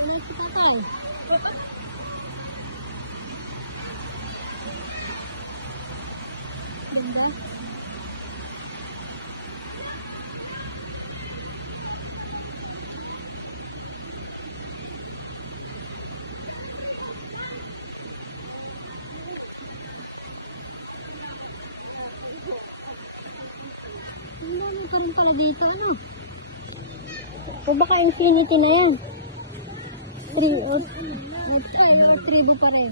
Sulit si tatay. Ganda. Ano kami pala dito, ano? O baka infinity na yan. 3 o 3 pa rin.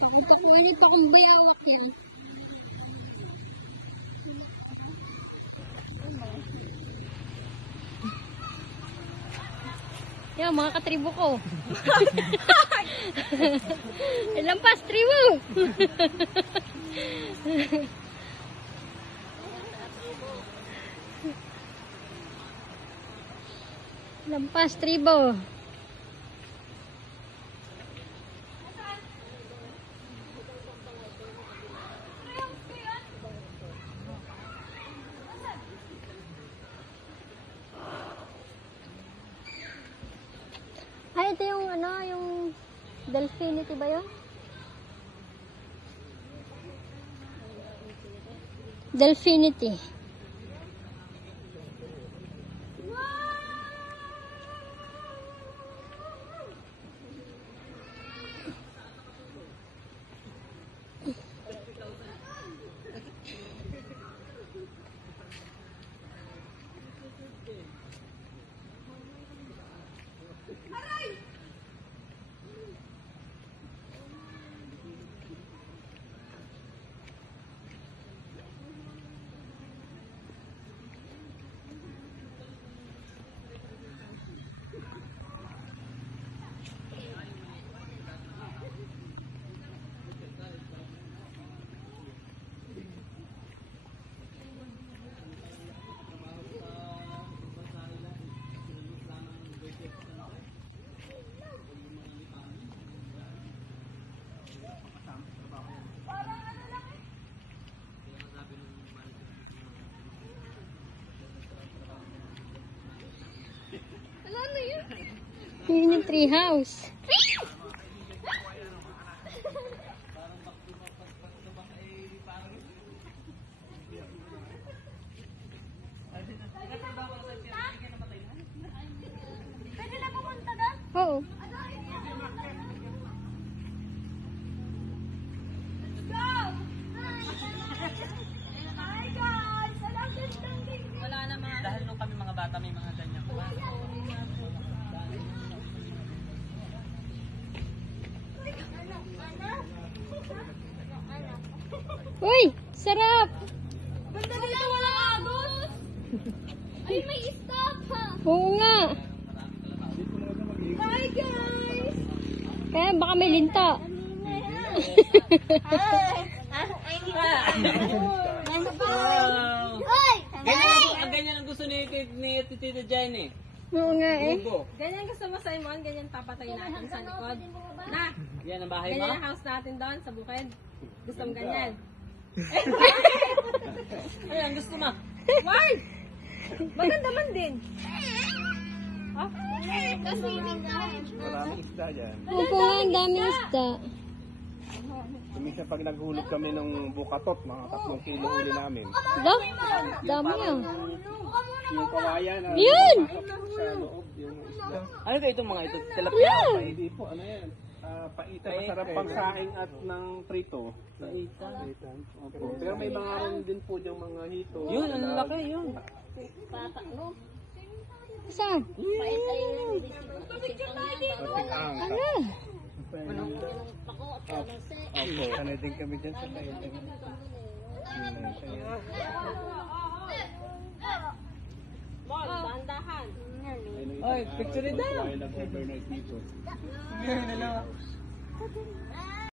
Takot-takuan yung takong bayawak yan. Yan, mga katribo ko. Lampas, tribo! Lampas, tribo. Ay, ito yung ano, yung Delfinity ba yun? Delfinity. Yun yung tree house. Pwede na pumunta doon? Oo. Hi guys! Alam gandang tingin. Wala naman. Dahil nung kami mga bata may mga ganyan. Uy! Sarap! Banda dito walang agos! Ay, may stop ha! Oo nga. Hi guys! Kaya baka may linta. Ganyan ang gusto ni Tita Jenny. Oo nga eh. Ganyan gusto mo, Simon? Ganyan papatayin natin sa likod. Na! Yan ang bahay mo? Ganyan ang house natin doon sa bukid. Gusto mo ganyan? Ay, ang gusto mo. Why? Maganda man din. Maraming isda dyan. Opo nga, ang daming isda. Minsan pag naghulog kami ng bukatot, mga 3 kilo huli namin. Ito? Dami ah. Yung kawayan na Yun! sa loob, yung isda. Ano kayo itong mga ito? Tilapia? Ay, hindi po, ano yan? Paita, masarap pang saing at ng prito. Paita. Opo. Pero may mga ron din po yung mga hito. Yun, ang laki yun. Saan? Patikang. Ano? Opo, sana din kami dyan sa tayo. Mall, dahan-dahan. Ay, picture it daw. Nag-overnight dito.